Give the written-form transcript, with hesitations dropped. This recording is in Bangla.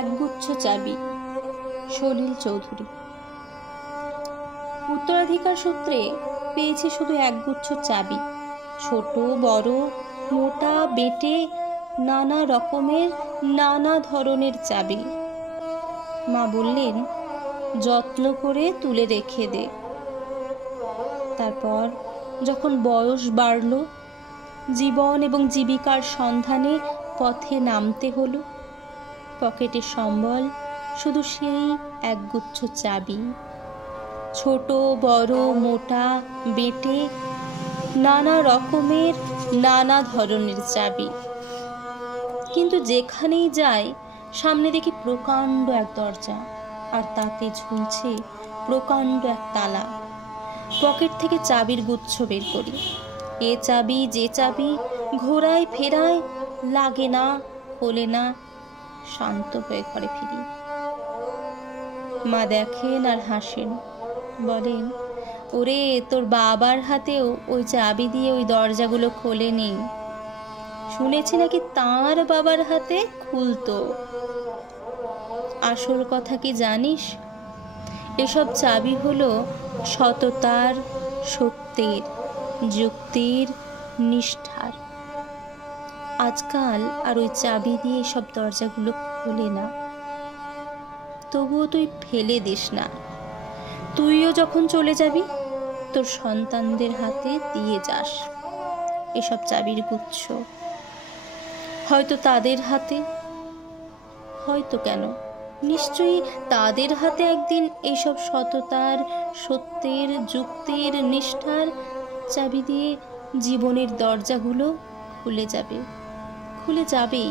একগুচ্ছ চাবি। সলিল চৌধুরী। উত্তরাধিকার সূত্রে পেয়েছি শুধু একগুচ্ছ চাবি, ছোট বড়, মোটা বেটে, নানা রকমের নানা ধরনের চাবি। মা বললেন, যত্ন করে তুলে রেখে দে। তারপর যখন বয়স বাড়ল, জীবন এবং জীবিকার সন্ধানে পথে নামতে হলো, পকেটে সম্বল শুধু সেই একগুচ্ছ চাবি, ছোট বড় মোটা বেটে, নানা রকমের নানা ধরনের চাবি। কিন্তু যেখানেই যাই সামনে দেখি প্রকাণ্ড এক দরজা, আর তাতে ঝুলছে প্রকাণ্ড এক তালা। পকেট থেকে চাবির গুচ্ছ বের করি। এ চাবি যে চাবি, ঘোরায় ফেরায়, লাগে না, খোলে না। শান্ত হয়ে ঘরে ফিরি। মা দেখেন আর হাসেন, বলেন, ওরে, তোর বাবার হাতেও ওই চাবি দিয়ে ওই দরজাগুলো খোলেনি। শুনেছি নাকি তাঁর বাবার হাতে খুলতো। আসল কথা কি জানিস? এসব চাবি হলো সততার, সত্যের, যুক্তির, নিষ্ঠার। আজকাল আর ওই চাবি দিয়ে সব দরজাগুলো খোলে না। তবুও তুই ফেলে দিস না। তুইও যখন চলে যাবি, তোর সন্তানদের হাতে দিয়ে যাস এসব চাবির গুচ্ছ। হয়তো তাদের হাতে, হয়তো কেন, নিশ্চয়ই তাদের হাতে একদিন এইসব সততার, সত্যের, যুক্তির, নিষ্ঠার চাবি দিয়ে জীবনের দরজাগুলো খুলে যাবে, খুলে যাবেই।